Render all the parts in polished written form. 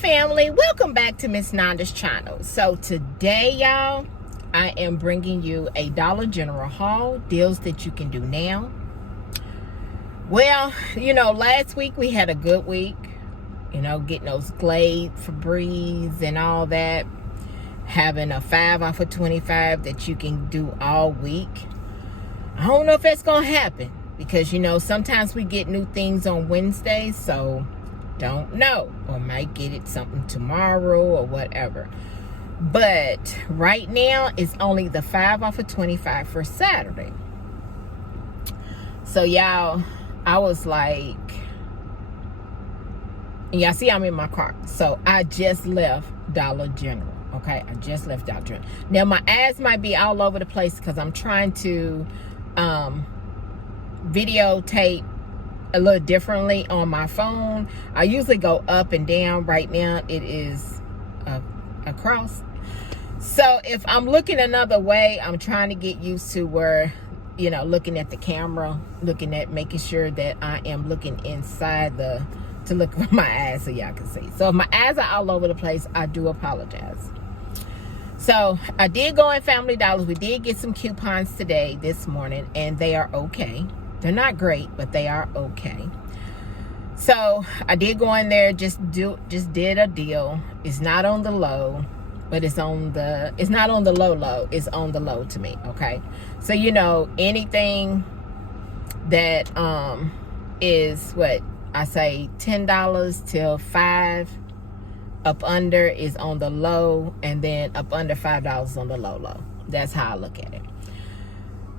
family, welcome back to Miss Nanda's channel. So today, y'all, I am bringing you a Dollar General haul, deals that you can do now. Well, last week we had a good week, getting those Glade Febreze and all that, having a 5 off of 25 that you can do all week. I don't know if that's gonna happen because sometimes we get new things on Wednesdays, so don't know, or might get it something tomorrow or whatever. But right now it's only the 5 off of 25 for Saturday. So y'all, I was like, y'all see I'm in my car, so I just left Dollar General. Okay, I just left Dollar General. Now my ads might be all over the place because I'm trying to videotape a little differently on my phone. I usually go up and down. Right now it is across. So if I'm looking another way, I'm trying to get used to where, looking at the camera, making sure that I am looking inside to look for my eyes so y'all can see. So if my eyes are all over the place, I do apologize. So I did go in Family Dollars. We did get some coupons today, this morning, and they are okay. They're not great, but they are okay. So I did go in there, just did a deal. It's not on the low, but it's not on the low, it's on the low to me, okay? So anything that is what I say, $10 till $5 up under is on the low, and then up under $5 on the low. That's how I look at it.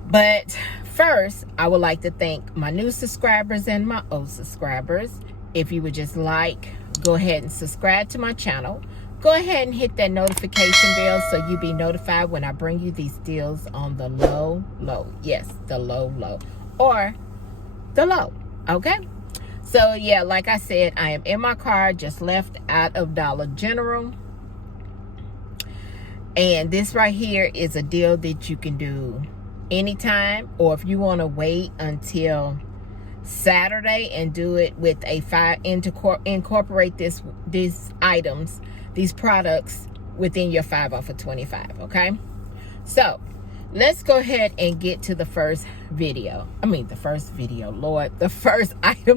But first, I would like to thank my new subscribers and my old subscribers. If you would just go ahead and subscribe to my channel. Go ahead and hit that notification bell so you'll be notified when I bring you these deals on the low. Yes, the low. Or the low, okay? So yeah, like I said, I am in my car, just left out of Dollar General. And this right here is a deal that you can do anytime, or if you want to wait until Saturday and do it with a 5, incorporate these items, these products within your 5 off of 25, okay? So let's go ahead and get to the first item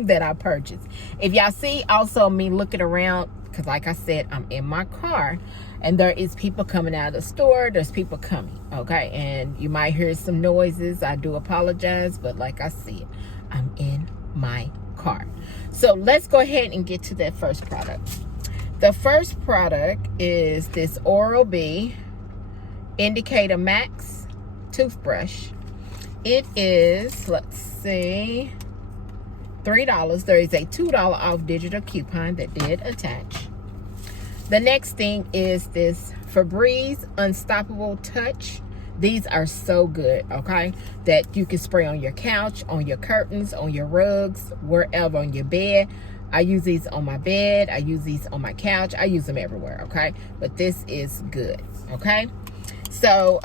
that I purchased. If y'all see also me looking around, because like I said, I'm in my car and there is people coming out of the store. There's people coming, okay? And you might hear some noises. I do apologize, but like I said, I'm in my car. So let's go ahead and get to that first product. The first product is this Oral-B Indicator Max toothbrush. It is, let's see, $3. There is a $2 off digital coupon that did attach. The next thing is this Febreze Unstoppable Touch. These are so good, okay? That you can spray on your couch, on your curtains, on your rugs, wherever, on your bed. I use these on my bed. I use these on my couch. I use them everywhere, okay? But this is good, okay? So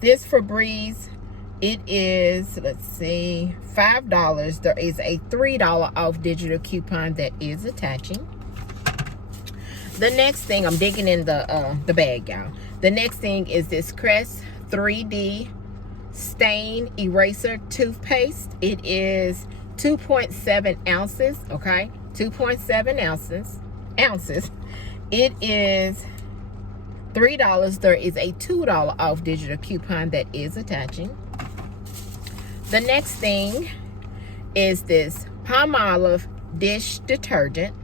this Febreze, it is, let's see, $5. There is a $3 off digital coupon that is attaching. The next thing, I'm digging in the bag, y'all. The next thing is this Crest 3D Stain Eraser Toothpaste. It is 2.7 ounces, okay? 2.7 ounces. It is $3. There is a $2 off digital coupon that is attaching. The next thing is this Palmolive dish detergent.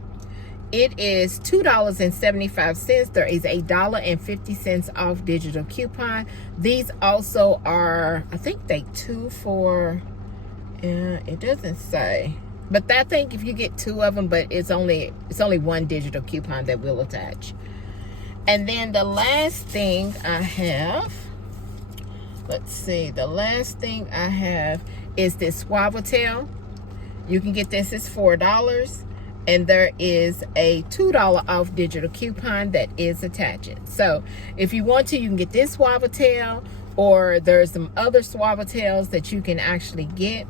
It is $2.75. There is a $1.50 off digital coupon. These also are, I think they 2 for, it doesn't say, but I think if you get 2 of them, but it's only one digital coupon that will attach. And then the last thing I have, let's see, the last thing I have is this Suavitel. You can get this, it's $4. And there is a $2 off digital coupon that is attaching. So if you want to, you can get this Suavitel, or there's some other Suavitels that you can actually get.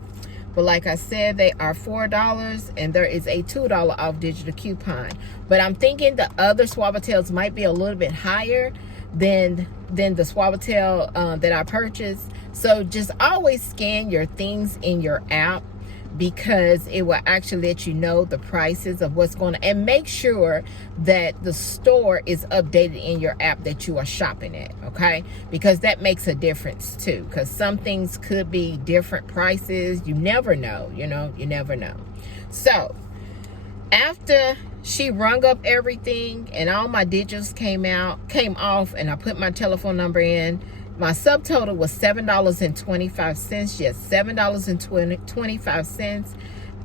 But like I said, they are $4, and there is a $2 off digital coupon. But I'm thinking the other Swabatails might be a little bit higher than the Swabatail that I purchased. So just always scan your things in your app, because it will actually let you know the prices of what's going on, and make sure that the store is updated in your app that you are shopping at, okay? Because that makes a difference too, because some things could be different prices. You never know, you never know. So after she rung up everything and all my digits came off, and I put my telephone number in, my subtotal was $7.25. Yes, $7.25.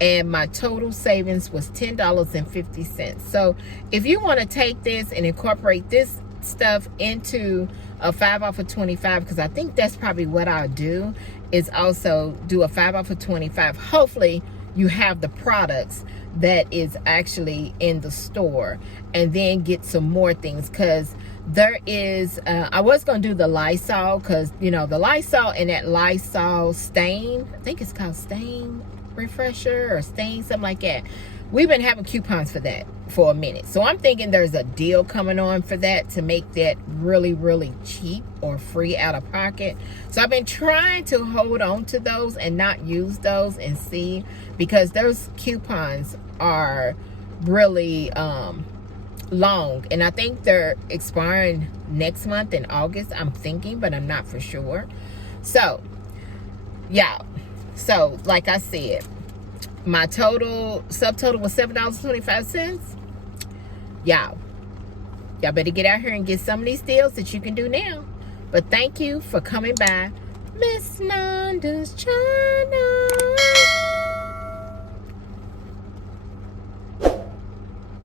And my total savings was $10.50. So if you want to take this and incorporate this stuff into a 5 off of 25, because I think that's probably what I'll do, is also do a 5 off of 25. Hopefully you have the products that is actually in the store, and then get some more things, because there is I was gonna do the Lysol, because the Lysol and that Lysol stain, I think it's called stain refresher or stain, something like that. We've been having coupons for that for a minute, so I'm thinking there's a deal coming on for that to make that really, really cheap or free out of pocket. So I've been trying to hold on to those and not use those and see, because those coupons are really long, and I think they're expiring next month in August, I'm thinking, but I'm not for sure. So yeah, so like I said, my subtotal was $7.25. Y'all better get out here and get some of these deals that you can do now. But thank you for coming by Miss Nanda's channel.